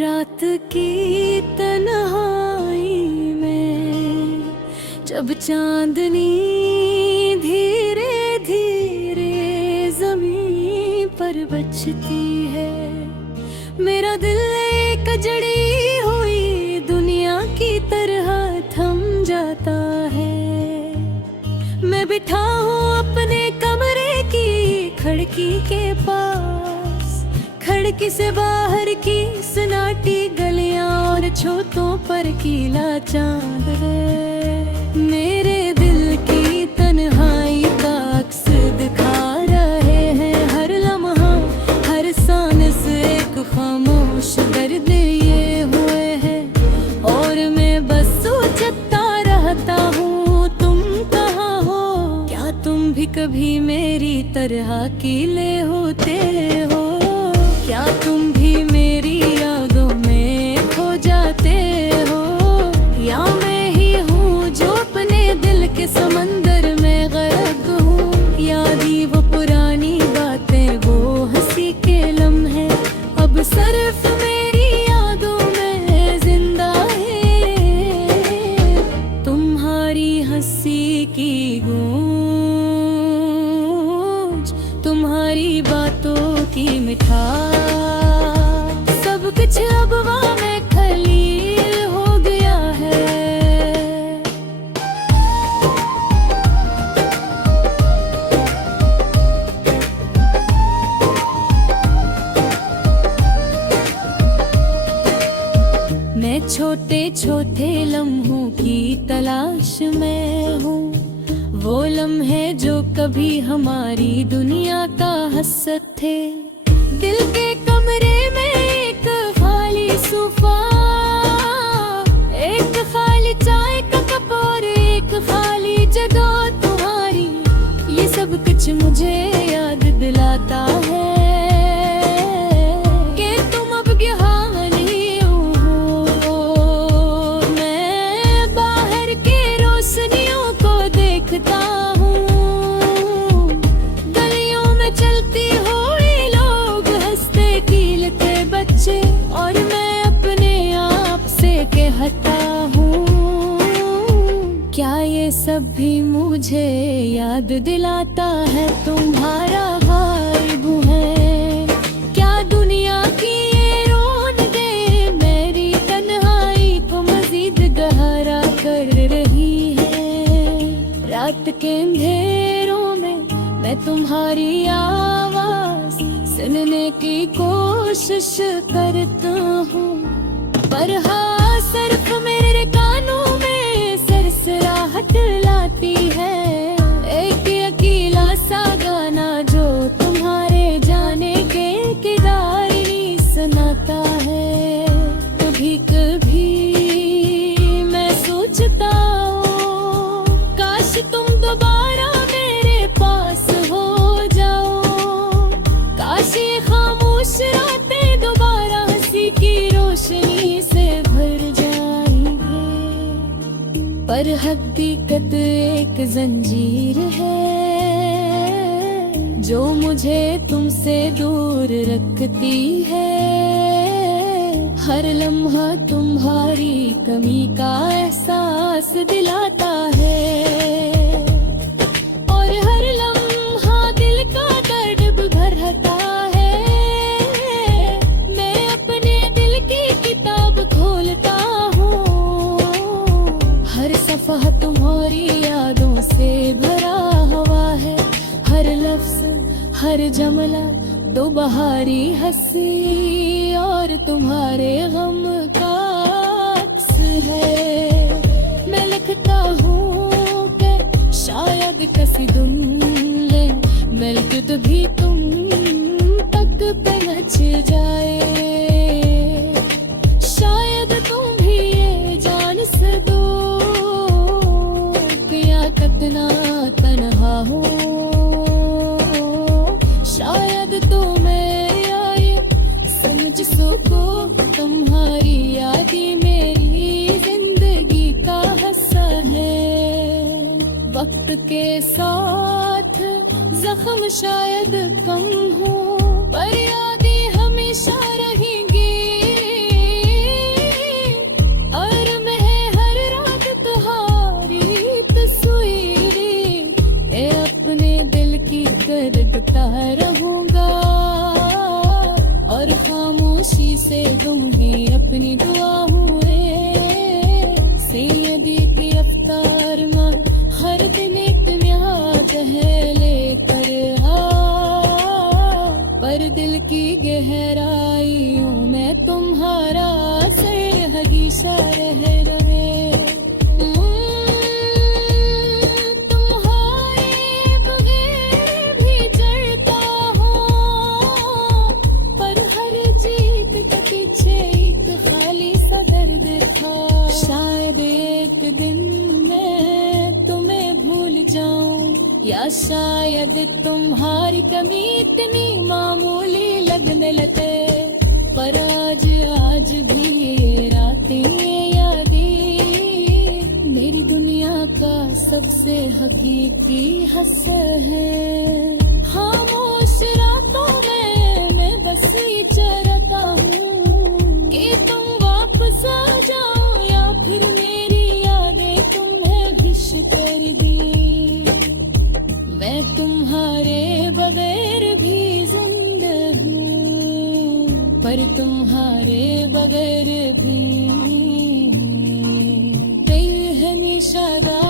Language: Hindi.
रात की तन्हाई में जब चांदनी धीरे धीरे जमीन पर बचती है, मेरा दिल एक जड़ी हुई दुनिया की तरह थम जाता है। मैं बिठा हूँ अपने कमरे की खिड़की के पास, खिड़की से बाहर की सन्नाटी गलियां और छतों पर कीला चांद है। मेरे दिल की तन्हाई का अक्स दिखा रहे हैं हर लम्हा, हर सांस एक खामोश दर्द ये हुए हैं। और मैं बस सोचता रहता हूँ तुम कहाँ हो, क्या तुम भी कभी मेरी तरह अकेले होते हो, क्या तुम भी मेरी यादों में खो जाते हो, या मैं ही हूँ जो अपने दिल के समंदर में गर्क हूँ। याद ही वो पुरानी बातें, वो हंसी के लम्हे अब सिर्फ मेरी यादों में जिंदा है। तुम्हारी हंसी की गूंज, तुम्हारी बातों की मिठास, सब कुछ अब वहाँ में खलील हो गया है। मैं छोटे छोटे लम्हों की तलाश में हूँ, वो लम्हे जो कभी हमारी दुनिया का हसरत थे। दिल के कमरे में एक खाली सोफा, एक खाली चाय का कप और एक खाली जगह तुम्हारी, ये सब कुछ मुझे याद दिलाता है कि तुम अब यहाँ नहीं हो। मैं बाहर के रोशनियों को देखता हूँ, गलियों में चलती हुई लोग हंसते कीलते बच्चे, और मैं अपने आप से कहता हूँ क्या ये सब भी मुझे याद दिलाता है तुम्हारा गायब है। क्या दुनिया की ये रौनकें मेरी तन्हाई को मजीद गहरा कर रही है। रात के अंधेरों में मैं तुम्हारी आवाज सुनने की कोशिश करता हूँ, पर हाँ सिर्फ मेरे कानों में सरसराहट लाती है एक अकेला सा गाना जो तुम्हारे जाने के किरार नहीं सुनाता है। कभी कभी मैं सोचता हूँ काश तुम दोबारा मेरे पास हो जाओ, काश ये खामोश रातें दोबारा हंसी की रोशनी से भर जाएंगे। पर हकीकत एक जंजीर है जो मुझे तुमसे दूर रखती है। हर लम्हा तुम्हारी कमी का एहसास दिलाता है, और हर लम्हा दिल का दर्द भरता है। मैं अपने दिल की किताब खोलता हूँ, हर सफ़ा तुम्हारी यादों से भरा हुआ है। हर लफ्ज़ हर जमला दो बहारी हंसी और तुम्हारे गम का अक्स है। मैं लिखता हूँ कि शायद किसी दुनिया मिलकर भी तुम तक पहुँच जाए, शायद तुम भी ये जान सको कि या कितना तन्हा हो। शायद तुम्हें ये समझ सको तुम्हारी यादें मेरी जिंदगी का हिस्सा है। वक्त के साथ जख्म शायद कम हो पर यादें हमेशा रहेंगी। खामोशी से तुम्हें अपनी दुआ हुए सैयदी की अफ्तार मां हर दिन इतना चहले कर पर दिल की गहराइयों में तुम्हारा सरहदी सा रह रहे तुम्हारे बगैर भी जलता हूँ पर हर जीत के पीछे एक खाली सा दर्द था शायद एक दिन मैं तुम्हें भूल जाऊं या शायद तुम्हारी कमी इतनी मामूली लगने लगे पर आज भी ये रातें यादें मेरी दुनिया का सबसे हकीकी हस्सा है खामोश रातों में मैं बस ये चाहता हूँ कि तुम वापस आ जाओ या फिर मेरी यादें तुम्हें विश कर दी मैं तुम्हारे बगैर भी जिंदा हूँ पर तुम्हारे बगैर भी दिल है निशादा